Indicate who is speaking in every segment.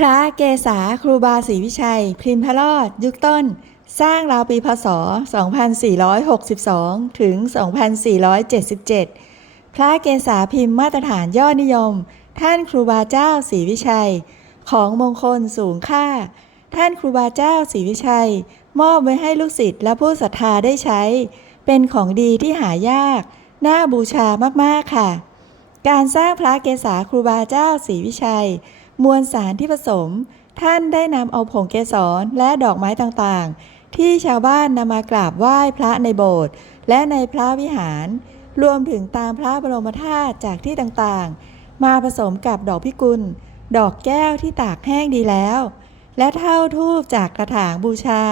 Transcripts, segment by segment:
Speaker 1: พระเกษาครูบาศรีวิชัย พิมพรอด ยุคต้น สร้างราวปีพศ 2462 ถึง 2477 พระเกษาพิมพ์มาตรฐานยอดนิยม ท่านครูบาเจ้าศรีวิชัย ของมงคลสูงค่า ท่านครูบาเจ้าศรีวิชัย มอบไว้ให้ลูกศิษย์และผู้ศรัทธาได้ใช้ เป็นของดีที่หายาก น่าบูชามากๆค่ะ การสร้างพระเกศาครูบาเจ้าศรีวิชัย มวลสารที่ผสม ท่านได้นำเอาผงเกสรและดอกไม้ต่างๆ ที่ชาวบ้านนำมากราบไหว้พระในโบสถ์และในพระวิหาร รวมถึงตามพระบรมธาตุจากที่ต่างๆ มาผสมกับดอกพิกุล ดอกแก้วที่ตากแห้งดีแล้ว และเท่าทูบจากกระถางบูชา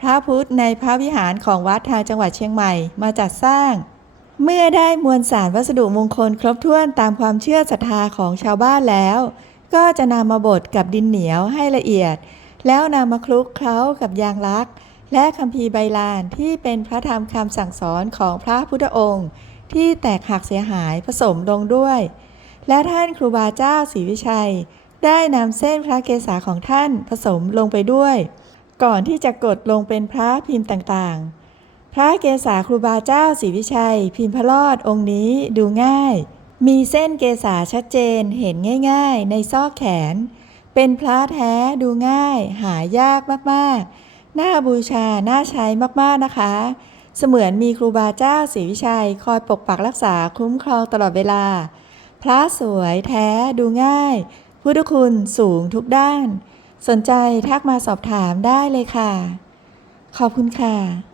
Speaker 1: พระพุทธในพระวิหารของวัดทางจังหวัดเชียงใหม่มาจัดสร้าง เมื่อได้มวลสารวัสดุมงคลครบถ้วนตามความเชื่อศรัทธาของชาวบ้านแล้ว ก็จะนำมาบดกับดินเหนียวให้ละเอียด แล้วนำมาคลุกเคล้ากับยางลักษ์และคัมภีร์ใบลานที่เป็นพระธรรมคำสั่งสอนของพระพุทธองค์ ที่แตกหักเสียหายผสมลงด้วย และท่านครูบาเจ้าศรีวิชัย ได้นำเส้นพระเกศาของท่านผสมลงไปด้วย ก่อนที่จะกดลงเป็นพระพิมพ์ต่างๆ ระเกศาครูบาเจ้าศรีวิชัย พิมพรอดองค์นี้ดูง่าย มีเส้นเกษาชัดเจนเห็นง่าย ๆ ในซอกแขน เป็นพระแท้ดูง่าย หายากมากๆ น่าบูชา น่าใช้มากๆนะคะ เสมือนมีครูบาเจ้าศรีวิชัย คอยปกปักรักษาคุ้มครองตลอดเวลา พระสวยแท้ดูง่ายพุทธคุณสูงทุกด้าน สนใจทักมาสอบถามได้เลยค่ะ ขอบคุณค่ะ